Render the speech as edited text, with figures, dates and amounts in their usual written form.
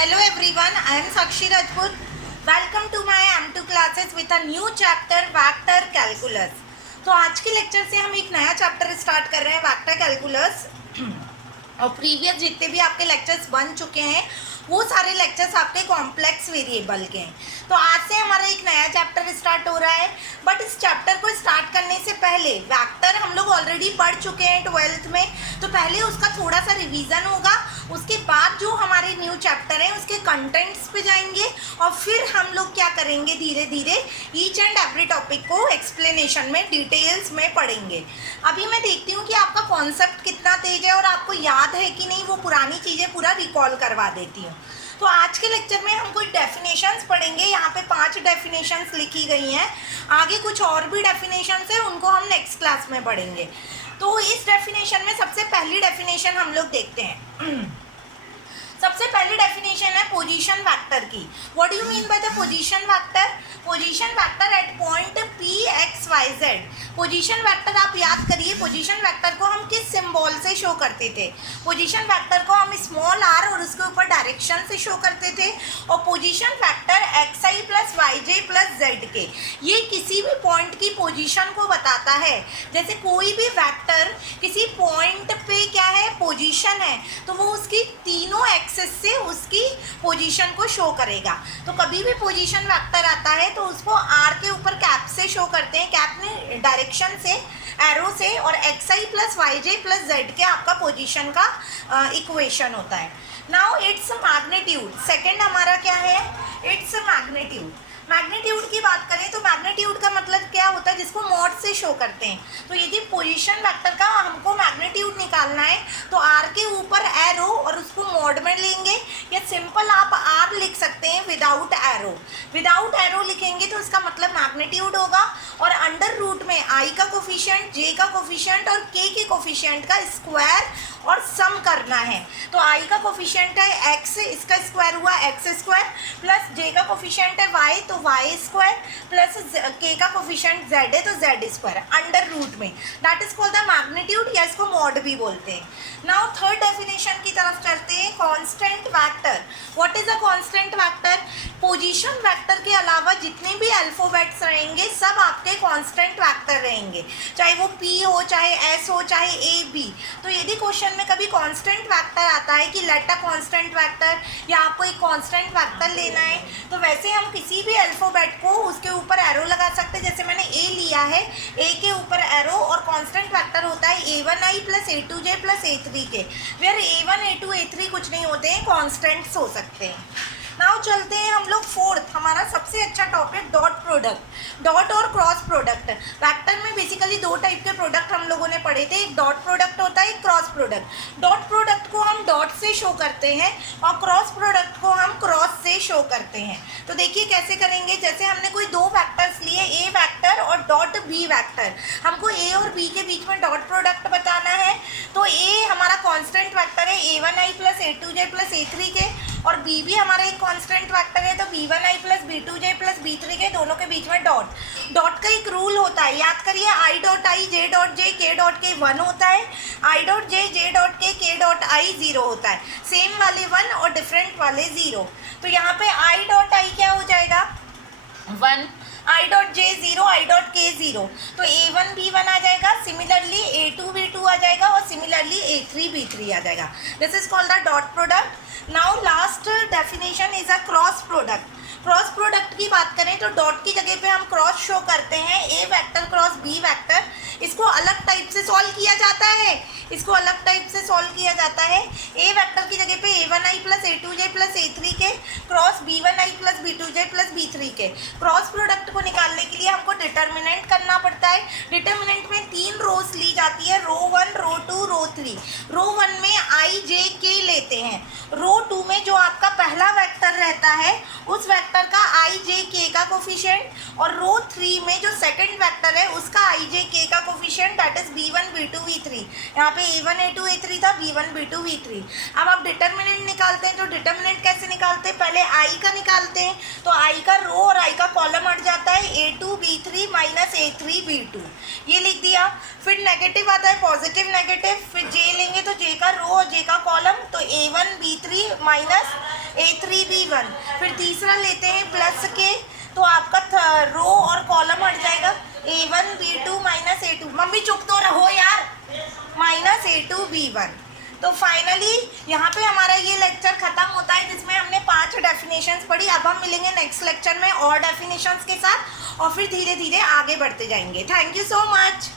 Hello everyone, I am Sakshi Rajput. Welcome to my M2 classes with a new chapter Vector Calculus. तो आज के lecture से हम एक नया चैप्टर स्टार्ट कर रहे हैं वेक्टर कैलकुलस। और प्रीवियस जितने भी आपके लेक्चर्स बन चुके हैं वो सारे लेक्चर्स आपके कॉम्प्लेक्स वेरिएबल के हैं। तो आज से हमारा एक नया चैप्टर स्टार्ट हो रहा है। बट इस चैप्टर को स्टार्ट करने से पहले वेक्टर हम लोग ऑलरेडी पढ़ चुके हैं 12th में, तो पहले उसका थोड़ा सा रिवीजन होगा। उसके बाद जो हमारे न्यू चैप्टर हैं उसके कंटेंट्स पे जाएंगे और फिर हम लोग क्या करेंगे, धीरे धीरे ईच एंड एवरी टॉपिक को एक्सप्लेनेशन में डिटेल्स में पढ़ेंगे। अभी मैं देखती हूँ कि आपका कॉन्सेप्ट कितना तेज है और आपको याद है कि नहीं, वो पुरानी चीज़ें पूरा रिकॉल करवा देती हूँ। तो आज के लेक्चर में हम कुछ डेफिनेशंस पढ़ेंगे। यहाँ पे 5 डेफिनेशंस लिखी गई हैं। आगे कुछ और भी डेफिनेशंस हैं, उनको हम नेक्स्ट क्लास में पढ़ेंगे। तो इस डेफिनेशन में सबसे पहली डेफिनेशन हम लोग देखते हैं। सबसे पहली डेफिनेशन है पोजीशन वेक्टर की। What do you mean by the position vector? Position vector at point P x y z. Position vector आप याद करिए, पोजीशन वेक्टर को हम किस सिंबल से शो करते थे? पोजीशन वेक्टर को हम स्मॉल आर और उसके ऊपर डायरेक्शन से शो करते थे। और पोजीशन वेक्टर एक्स आई प्लस वाई जे प्लस जेड के, ये किसी भी पॉइंट की पोजीशन को बताता है। जैसे कोई भी वेक्टर किसी पॉइंट पे क्या है, पोजीशन है, तो वो उसकी तीनों एक्सिस से उसकी पोजीशन को शो करेगा। तो कभी भी पोजीशन वेक्टर आता है तो उसको आर के ऊपर कैप से शो करते हैं, कैप में डायरेक्शन से, एरो से, और एक्स आई प्लस वाई जे प्लस जेड के आपका पोजीशन का इक्वेशन होता है। नाउ इट्स मैग्नीट्यूड, सेकंड हमारा क्या है, इट्स मैग्नीट्यूड। मैग्नीट्यूड की बात करें तो मैग्नीट्यूड का मतलब क्या होता है, जिसको मॉड से शो करते हैं। तो यदि पोजीशन वेक्टर का हमको मैग्नीट्यूड निकालना है तो आर के ऊपर एरो और उसको मॉड में लेंगे, या सिंपल आप आर लिख सकते हैं विदाउट एरो। विदाउट एरो लिखेंगे तो इसका मतलब मैग्नीट्यूड होगा, और अंडर रूट में आई का कोफिशिएंट, जे का कोफिशिएंट और के कोफिशिएंट का स्क्वायर और सम करना है। तो आई का कोफिशिएंट है एक्स, इसका स्क्वायर हुआ एक्स स्क्वायर, प्लस जे का कोफिशिएंट है वाई, तो वाई स्क्वायर, प्लस के का कोफिशिएंट जेड है तो जेड स्क्वायर अंडर रूट में। That is called the magnitude, या इसको मॉड भी बोलते हैं। नाउ थर्ड डेफिनेशन की तरफ चलते हैं, constant vector. What is a constant vector? Position vector के अलावा जितने भी अल्फाबेट्स रहेंगे सब आपके कांस्टेंट वेक्टर रहेंगे, चाहे वो पी हो, चाहे एस हो, चाहे ए बी। तो यदि क्वेश्चन में कभी कांस्टेंट वेक्टर आता है कि लेट अ कांस्टेंट वेक्टर, या आपको एक कांस्टेंट वेक्टर लेना है, तो वैसे हम किसी भी अल्फाबेट को उसके ऊपर एरो लगा सकते हैं। जैसे मैंने ए लिया है, ए के ऊपर एरो, और कांस्टेंट वेक्टर होता है a1i plus a2j plus a3 के, वेयर a1 a2 a3 कुछ नहीं होते हैं, कांस्टेंट्स हो सकते हैं। नाउ चलते हैं हम लोग फोर्थ, हमारा सबसे अच्छा टॉपिक डॉट प्रोडक्ट। डॉट और क्रॉस प्रोडक्ट। वेक्टर में बेसिकली 2 टाइप के प्रोडक्ट हम लोगों ने पढ़े थे, एक डॉट प्रोडक्ट होता है, एक क्रॉस प्रोडक्ट। डॉट प्रोडक्ट को हम डॉट से शो करते हैं और क्रॉस प्रोडक्ट को हम क्रॉस से शो करते हैं। तो देखिए कैसे करेंगे। जैसे हमने कोई 2 वैक्टर्स लिए, ए वैक्टर और डॉट बी वैक्टर, हमको ए और बी के बीच में डॉट प्रोडक्ट बताना है। तो ए हमारा कॉन्स्टेंट वैक्टर है a1i plus a2j plus a3 के, और बी भी हमारा एक कांस्टेंट वेक्टर है, तो b1i plus b2j plus b3 के, दोनों के बीच में डॉट। डॉट का एक रूल होता है, याद करिए, I dot I, J dot J, के डॉट के 1 होता है, आई डॉट जे डॉट के डॉट आई 0 होता है। सेम वाले 1 और डिफरेंट वाले 0। तो यहाँ पे आई डॉट आई क्या हो जाएगा, 1, I dot J 0, I dot के 0, तो a1 b1 आ जाएगा, सिमिलरली a2 b2 आ जाएगा, और सिमिलरली a3 b3 आ जाएगा। This is called the dot product. Now last definition is a cross product. Cross product की बात करें तो डॉट की जगह पे हम क्रॉस शो करते हैं, ए वेक्टर क्रॉस बी वेक्टर। इसको अलग टाइप से सॉल्व किया जाता है, इसको अलग टाइप से सॉल्व किया जाता है। ए वेक्टर की जगह पे a1i plus a2j plus a3 के cross b1i plus b2j plus b3 के। क्रॉस प्रोडक्ट को निकालने के लिए हमको डिटर्मिनेंट करना पड़ता है। डिटर्मिनेंट में 3 रोज ली जाती है, रो 1, रो 2, रो 3। रो 1 में i j k लेते हैं, रो 2 में जो आपका पहला वेक्टर रहता है उस वेक्टर का i j k का कोफिशिएंट, और रो 3 में जो सेकंड वेक्टर है उसका i j k का coefficient, that is b1 b2 b3। यहाँ पे a1 a2 a3 था, b1 b2 b3। अब आप डिटर्मिनेंट निकालते हैं, तो डिटर्मिनेंट कैसे निकालते हैं, पहले i का निकालते हैं, तो i का रो और i का कॉलम हट जाता है, a2 b3 minus a3 b2, ये लिख दिया। फिर नेगेटिव आता है, पॉजिटिव नेगेटिव, फिर j लेंगे तो j का रो और j का कॉलम, तो a1 b3 माइनस A3B1, फिर तीसरा लेते हैं प्लस के, तो आपका रो और कॉलम हट जाएगा A1 B2 minus A2, mummy चुप तो रहो यार, माइनस A2 B1। तो फाइनली यहाँ पे हमारा ये लेक्चर खत्म होता है जिसमें हमने 5 डेफिनेशंस पढ़ी। अब हम मिलेंगे नेक्स्ट लेक्चर में और डेफिनेशंस के साथ और फिर धीरे धीरे आगे बढ़ते जाएंगे। Thank you so much.